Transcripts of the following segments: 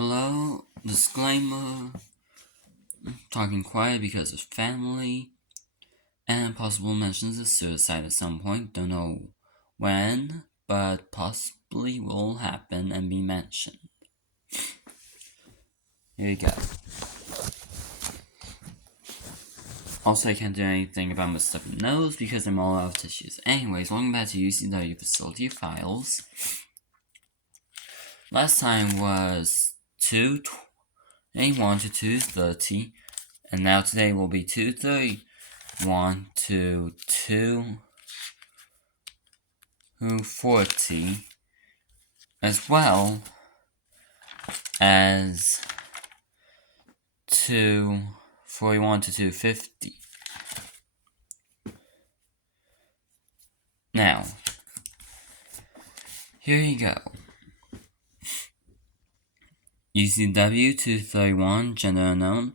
Hello, disclaimer, talking quiet because of family, and possible mentions of suicide at some point. Don't know when, but possibly will happen and be mentioned. Here you go. Also, I can't do anything about my stuffy nose because I'm all out of tissues. Anyways, welcome back to U.C.W. Facility Files. Last time was 2:21 to 2:30, and now today will be 2:31 to 2:40, as well as 2:41 to 2:50. Now, here you go. U.C.W. 231, gender unknown.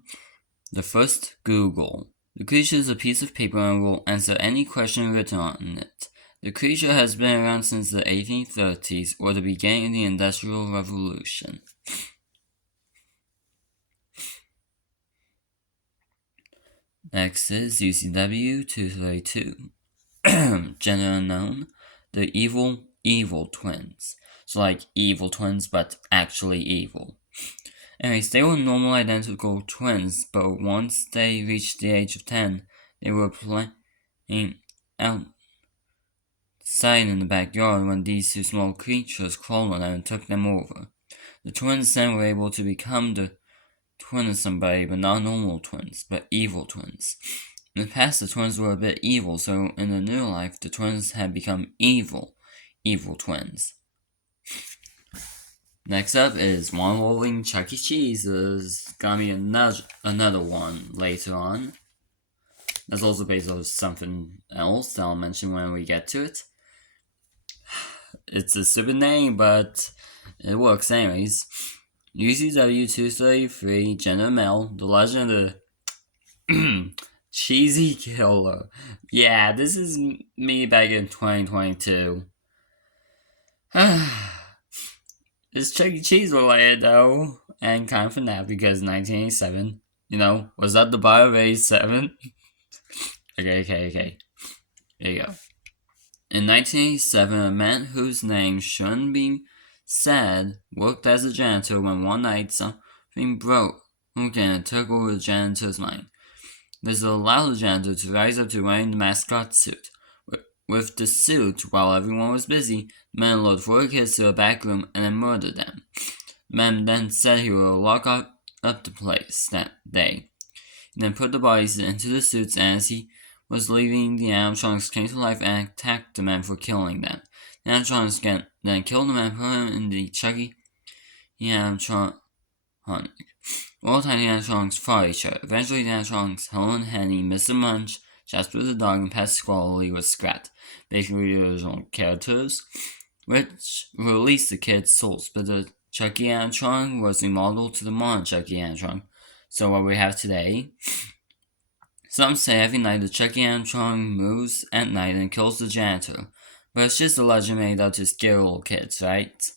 The first, Google. The creature is a piece of paper and will answer any question written on it. The creature has been around since the 1830s or the beginning of the Industrial Revolution. Next is U.C.W. 232. Gender unknown. The evil twins. So like evil twins, but actually evil. Anyways, they were normal identical twins, but once they reached the age of 10, they were playing outside in the backyard when these two small creatures crawled on them and took them over. The twins then were able to become the twin of somebody, but not normal twins, but evil twins. In the past, the twins were a bit evil, so in the new life, the twins had become evil twins. Next up is one involving Chuck E. Cheese. There's gonna be another one later on. That's also based on something else that I'll mention when we get to it. It's a stupid name, but it works anyways. U.C.W. 233, gender male, the legend of the cheesy killer. Yeah, this is me back in 2022. It's Chuck E. Cheese related though, and kind of FNAF because 1987. Was that the bio of 87? Okay. There you go. In 1987, a man whose name shouldn't be said worked as a janitor when one night something broke and took over the janitor's mind. This allowed the janitor to rise up to wearing the mascot suit. With the suit, while everyone was busy, the man lured 4 kids to a back room and then murdered them. The man then said he would lock up the place that day. He then put the bodies into the suits, and as he was leaving, the animatronics came to life and attacked the man for killing them. The animatronics then killed the man and put him in the Chucky animatronic. All tiny animatronics fought each other. Eventually, the animatronics, Helen, Henny, Mr. Munch, Jasper the dog, and Pasquale was scrapped, basically the original characters, which released the kids' souls, but the Chucky animatronic was remodeled to the modern Chucky animatronic. So what we have today, some say every night the Chucky animatronic moves at night and kills the janitor, but it's just a legend made up to scare little kids, right?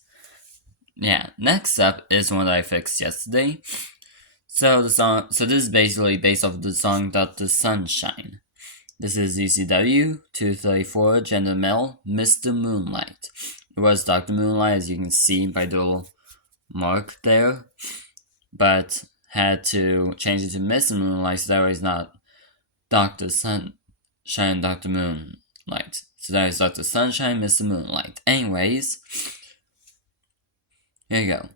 Yeah, next up is one that I fixed yesterday. So this is basically based off the song Dr. Sunshine. This is U.C.W. 234, gender male, Mr. Moonlight. It was Dr. Moonlight, as you can see by the little mark there, but had to change it to Mr. Moonlight, so that way it's not Dr. Sunshine, Dr. Moonlight. So that is Dr. Sunshine, Mr. Moonlight. Anyways, here you go.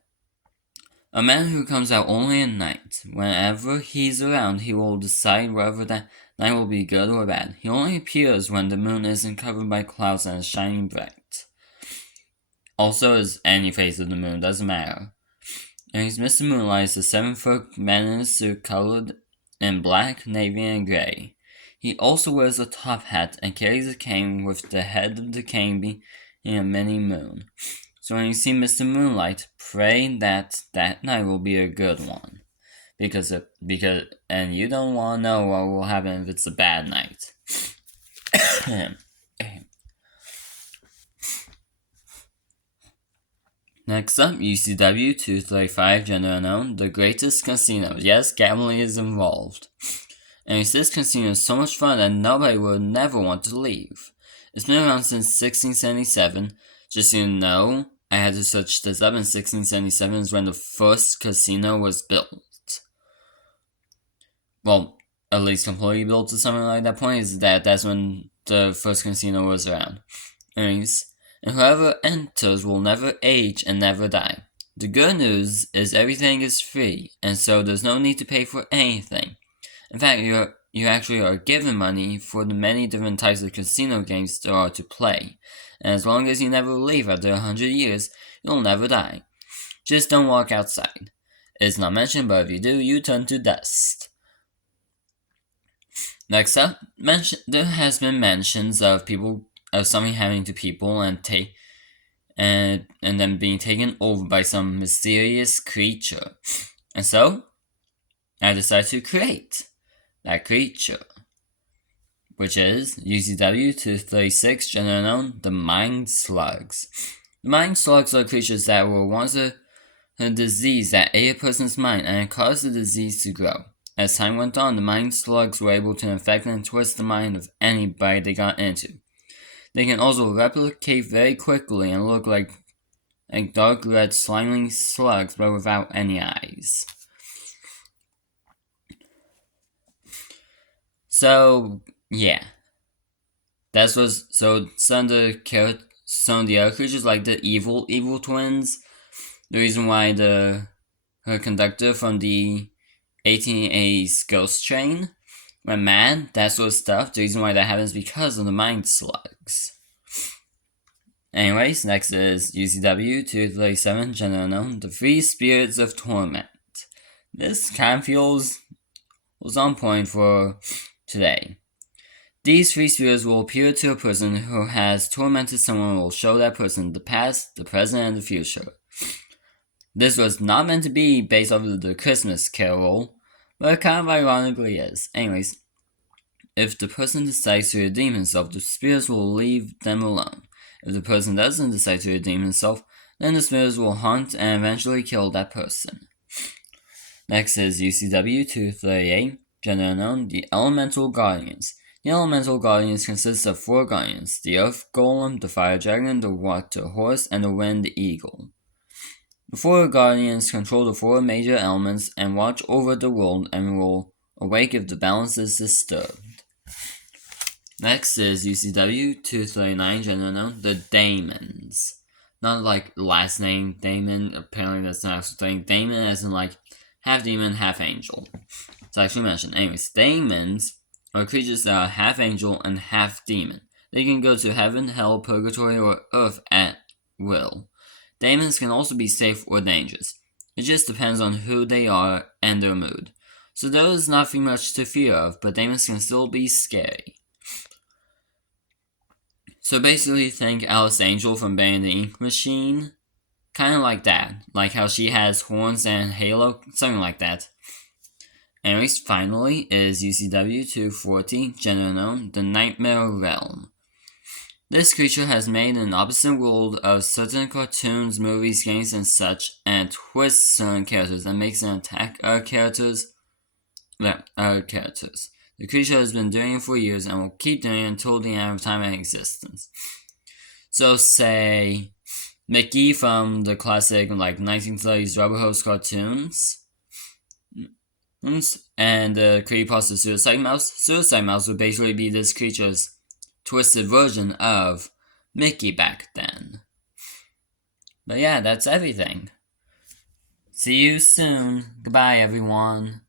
A man who comes out only at night. Whenever he's around, he will decide whether that night will be good or bad. He only appears when the moon isn't covered by clouds and is shining bright. Also, as any phase of the moon, doesn't matter. And Mr. Moonlight is a 7-foot man in a suit colored in black, navy, and gray. He also wears a top hat and carries a cane with the head of the cane being a mini moon. So when you see Mr. Moonlight, pray that night will be a good one. Because you don't want to know what will happen if it's a bad night. Next up, U.C.W. 235, gender unknown, the greatest casino. Yes, gambling is involved. And this casino is so much fun that nobody will never want to leave. It's been around since 1677. Just so you know, I had to search this up, in 1677 is when the first casino was built. Well, at least completely built to something like that point, is that's when the first casino was around. Anyways, and whoever enters will never age and never die. The good news is everything is free, and so there's no need to pay for anything. In fact, you actually are given money for the many different types of casino games there are to play. And as long as you never leave after 100 years, you'll never die. Just don't walk outside. It's not mentioned, but if you do, you turn to dust. Next up, there has been mentions of something happening to people and then being taken over by some mysterious creature. And so, I decided to create that creature, which is U.C.W. 236, gender unknown, the Mind Slugs. The Mind Slugs are creatures that were once a disease that ate a person's mind and it caused the disease to grow. As time went on, the Mind Slugs were able to infect and twist the mind of anybody they got into. They can also replicate very quickly and look like dark red slimy slugs but without any eyes. So, yeah. Some of the other creatures, like the evil twins, the reason why her conductor from the 1880s Ghost Train went mad, that sort of stuff. The reason why that happens is because of the Mind Slugs. Anyways, next is U.C.W. 237, gender unknown, the Three Spirits of Torment. This kind of was on point for today. These three spirits will appear to a person who has tormented someone and will show that person the past, the present, and the future. This was not meant to be based off of the Christmas Carol, but it kind of ironically is. Anyways, if the person decides to redeem himself, the spirits will leave them alone. If the person doesn't decide to redeem himself, then the spirits will hunt and eventually kill that person. Next is U.C.W. 238, gender unknown, the Elemental Guardians. The Elemental Guardians consist of 4 guardians: the Earth Golem, the Fire Dragon, the Water Horse, and the Wind Eagle. The 4 guardians control the 4 major elements and watch over the world and will awake if the balance is disturbed. Next is U.C.W. 239, gender unknown, the Daemons. Not like last name Damon, apparently that's not actually thing. Daemon as in like half demon, half angel. It's actually mentioned. Anyways, Daemons are creatures that are half angel and half demon. They can go to heaven, hell, purgatory, or earth at will. Daemons can also be safe or dangerous. It just depends on who they are and their mood. So there is nothing much to fear of, but daemons can still be scary. So basically think Alice Angel from Benny and the Ink Machine. Kind of like that. Like how she has horns and halo, something like that. Anyways, finally is U.C.W. 240, gender unknown, the Nightmare Realm. This creature has made an opposite world of certain cartoons, movies, games, and such, and twists certain characters and makes them attack other characters. The creature has been doing it for years and will keep doing it until the end of time and existence. So say Mickey from the classic 1930s Rubber Hose cartoons. And the creepypasta Suicide Mouse. Suicide Mouse would basically be this creature's twisted version of Mickey back then. But yeah, that's everything. See you soon. Goodbye, everyone.